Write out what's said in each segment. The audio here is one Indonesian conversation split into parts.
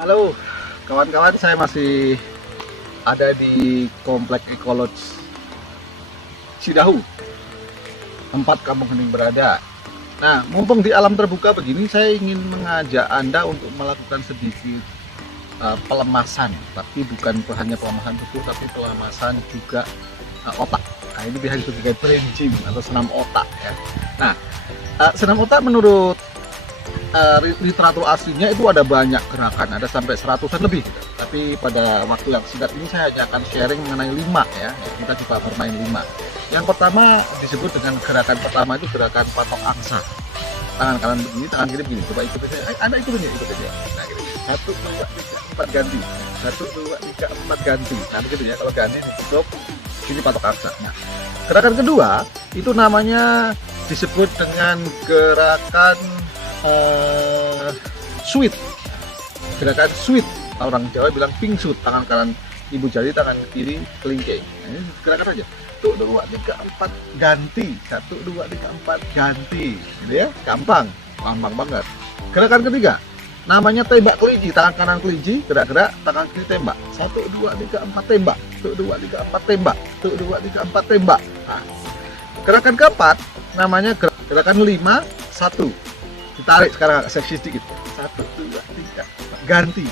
Halo kawan-kawan, saya masih ada di Komplek Ekolog Cidahu, tempat Kampung Hening berada. Nah, mumpung di alam terbuka begini, saya ingin mengajak Anda untuk melakukan sedikit pelemasan, tapi bukan hanya pelemasan tubuh, tapi pelemasan juga otak. Nah, ini biasa disebut brain gym atau senam otak ya. Nah, senam otak menurut literatur aslinya itu ada banyak gerakan, ada sampai 100-an lebih gitu. Tapi pada waktu yang singkat ini saya hanya akan sharing mengenai 5 ya. Kita coba bermain 5. Yang pertama disebut dengan gerakan pertama itu gerakan patok angsa. Tangan kanan begini, tangan kiri begini. Coba ikutin saya. Anda ikutin ya, ikutin ya. Nah, gini. 1, 2, 3, 4 ganti. 1, 2, 3, 4 ganti. Nah, begitu ya. Kalau ganti ditutup, ini patok angsa. Nah, gerakan kedua itu namanya disebut dengan gerakan sweet. Gerakan sweet, orang Jawa bilang pingsut, tangan kanan ibu jari, tangan kiri kelingking. Nah, ini gerakan aja. 1, 2, 3, 4 ganti. 1, 2, 3, 4 ganti. Gitu ya, gampang banget. Gerakan ketiga namanya tembak kelinci, tangan kanan kelinci, gerak-gerak, tangan kiri tembak. 1, 2, 3, 4 tembak. 1, 2, 3, 4 tembak. 1, 2, 3, 4 tembak. Nah, gerakan keempat namanya gerakan 5, 1. Ditarik sekarang agak seksi sedikit. 1, 2, 3, 4 ganti.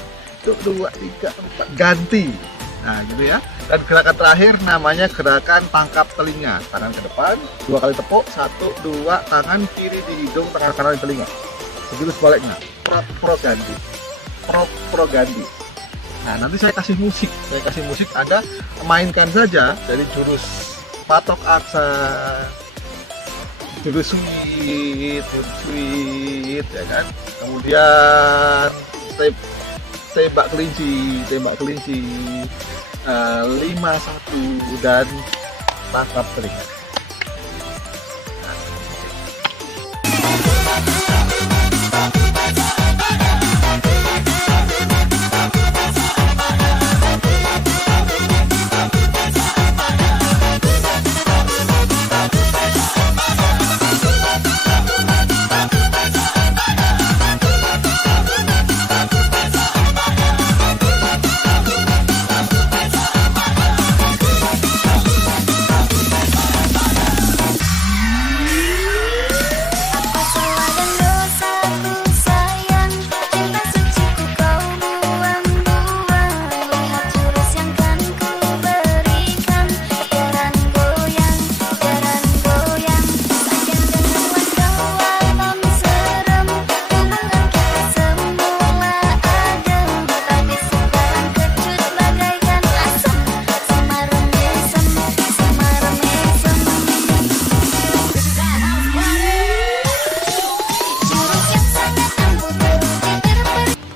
1, 2, 3, 4 ganti. Nah, gitu ya. Dan gerakan terakhir namanya gerakan tangkap telinga. Tangan ke depan, 2 kali tepuk, 1, 2, tangan kiri di hidung, tangan kanan di telinga. Begitu sebaliknya. Pro ganti. Pro ganti. Nah, nanti saya kasih musik. Anda mainkan saja dari jurus patok aksa, jurus sweet ya kan. Kemudian tembak kelinci 5, 1 dan tangkap telinga.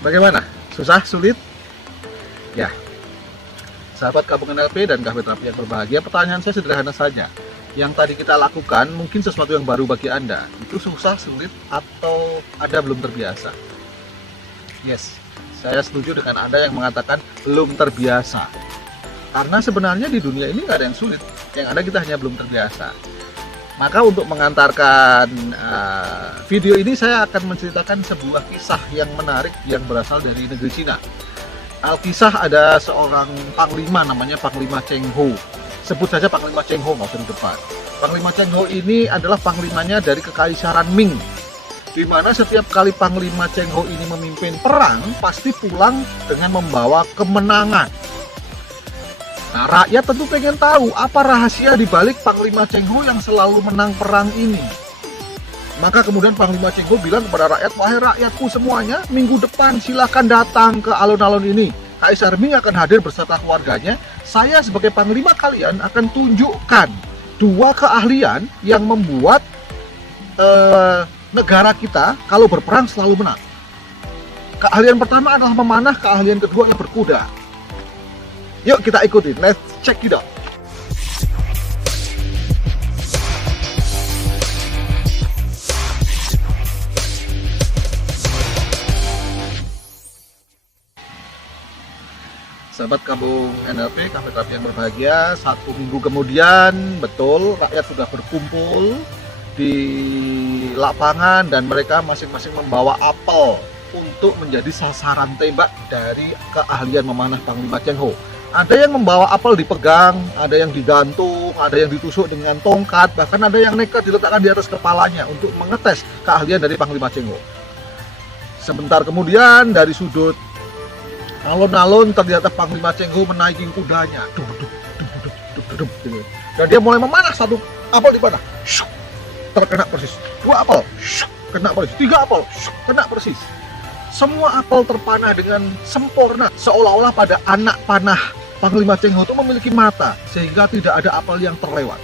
Bagaimana? Susah? Sulit? Ya, sahabat Kampung NLP dan Kafe Terapi yang berbahagia, pertanyaan saya sederhana saja. Yang tadi kita lakukan mungkin sesuatu yang baru bagi Anda. Itu susah, sulit, atau Anda belum terbiasa? Yes, saya setuju dengan Anda yang mengatakan belum terbiasa. Karena sebenarnya di dunia ini nggak ada yang sulit. Yang ada kita hanya belum terbiasa. Maka untuk mengantarkan video ini saya akan menceritakan sebuah kisah yang menarik yang berasal dari negeri Cina. Alkisah ada seorang panglima namanya Panglima Cheng Ho. Sebut saja Panglima Cheng Ho, nggak usah di depan. Panglima Cheng Ho ini adalah panglimanya dari Kekaisaran Ming, di mana setiap kali Panglima Cheng Ho ini memimpin perang pasti pulang dengan membawa kemenangan. Nah, rakyat tentu pengen tahu apa rahasia di balik Panglima Cheng Ho yang selalu menang perang ini. Maka kemudian Panglima Cheng Ho bilang kepada rakyat, wahai rakyatku semuanya, minggu depan silakan datang ke alun-alun ini. Kaisar Ming akan hadir beserta keluarganya. Saya sebagai Panglima kalian akan tunjukkan 2 keahlian yang membuat negara kita kalau berperang selalu menang. Keahlian pertama adalah memanah, keahlian kedua adalah berkuda. Yuk kita ikutin, let's check it out. Sahabat Kampung NLP, Kafe Terapi yang berbahagia, 1 minggu kemudian, betul, rakyat sudah berkumpul di lapangan dan mereka masing-masing membawa apel. untuk menjadi sasaran tembak dari keahlian memanah Panglima Cheng Ho. Ada yang membawa apel dipegang, ada yang digantung, ada yang ditusuk dengan tongkat, bahkan ada yang nekat diletakkan di atas kepalanya untuk mengetes keahlian dari Panglima Cheng Ho. Sebentar kemudian dari sudut alun-alun ternyata Panglima Cheng Ho menaiki kudanya, gitu. Dan dia mulai memanah satu apel di mana, terkena persis. 2 apel, kena persis. 3 apel, kena persis. Semua apel terpanah dengan sempurna, seolah-olah pada anak panah Panglima Cheng Ho itu memiliki mata, sehingga tidak ada apel yang terlewat.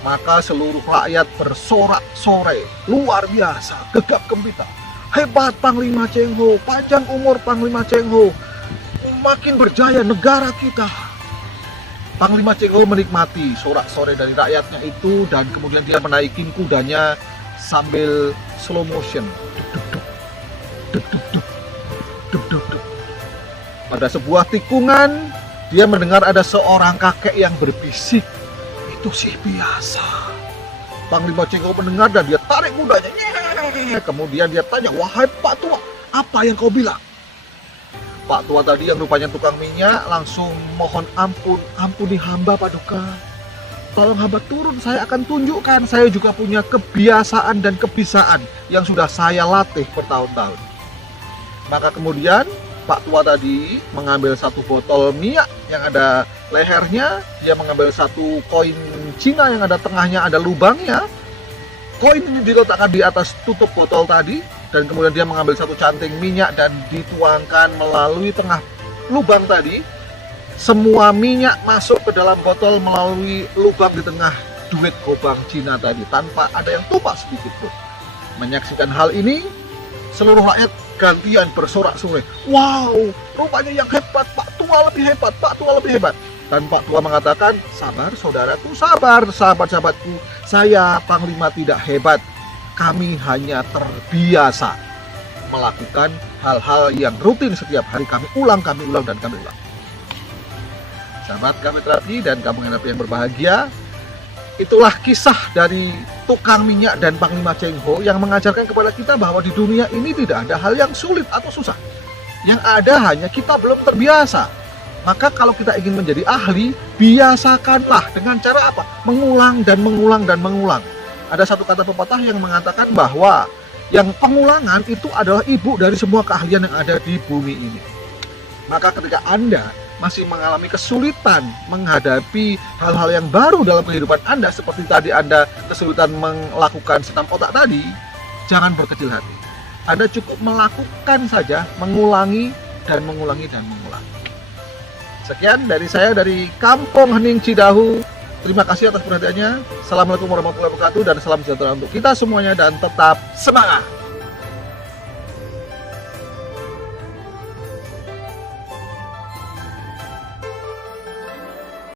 Maka seluruh rakyat bersorak-sorai, luar biasa, gegap gempita. Hebat Panglima Cheng Ho, panjang umur Panglima Cheng Ho, makin berjaya negara kita. Panglima Cheng Ho menikmati sorak-sorai dari rakyatnya itu, dan kemudian dia menaikin kudanya sambil slow motion. Pada sebuah tikungan, dia mendengar ada seorang kakek yang berbisik, "Itu sih biasa." Panglima Cheng Ho mendengar dan dia tarik kudanya. Kemudian dia tanya, "Wahai Pak Tua, apa yang kau bilang?" Pak Tua tadi yang rupanya tukang minyak langsung mohon ampun, "Ampuni hamba Paduka. Tolong hamba turun, saya akan tunjukkan. Saya juga punya kebiasaan dan kebisaan yang sudah saya latih bertahun-tahun." Maka kemudian Pak Tua tadi mengambil satu botol minyak yang ada lehernya, dia mengambil satu koin Cina yang ada tengahnya ada lubangnya. Koin ini diletakkan di atas tutup botol tadi, dan kemudian dia mengambil satu canting minyak dan dituangkan melalui tengah lubang tadi. Semua minyak masuk ke dalam botol melalui lubang di tengah duit gobang Cina tadi, tanpa ada yang tumpah sedikit pun. Menyaksikan hal ini, seluruh rakyat gantian bersorak-sorai. "Wow, rupanya yang hebat, Pak Tua lebih hebat, Pak Tua lebih hebat." Dan Pak Tua mengatakan, "Sabar saudaraku, sabar sahabat-sahabatku. Saya Panglima tidak hebat. Kami hanya terbiasa melakukan hal-hal yang rutin setiap hari. Kami ulang, dan kami ulang." Sahabat Kabit Rapi dan Kampung Rapi yang berbahagia, itulah kisah dari tukang minyak dan Panglima Cheng Ho yang mengajarkan kepada kita bahwa di dunia ini tidak ada hal yang sulit atau susah. Yang ada hanya kita belum terbiasa. Maka kalau kita ingin menjadi ahli, biasakanlah dengan cara apa? Mengulang dan mengulang dan mengulang. Ada satu kata pepatah yang mengatakan bahwa yang pengulangan itu adalah ibu dari semua keahlian yang ada di bumi ini. Maka ketika Anda masih mengalami kesulitan menghadapi hal-hal yang baru dalam kehidupan Anda, seperti tadi Anda kesulitan melakukan senam otak tadi, jangan berkecil hati. Anda cukup melakukan saja, mengulangi dan mengulangi dan mengulangi. Sekian dari saya dari Kampung Hening Cidahu. Terima kasih atas perhatiannya. Assalamualaikum warahmatullahi wabarakatuh dan salam sejahtera untuk kita semuanya, dan tetap semangat.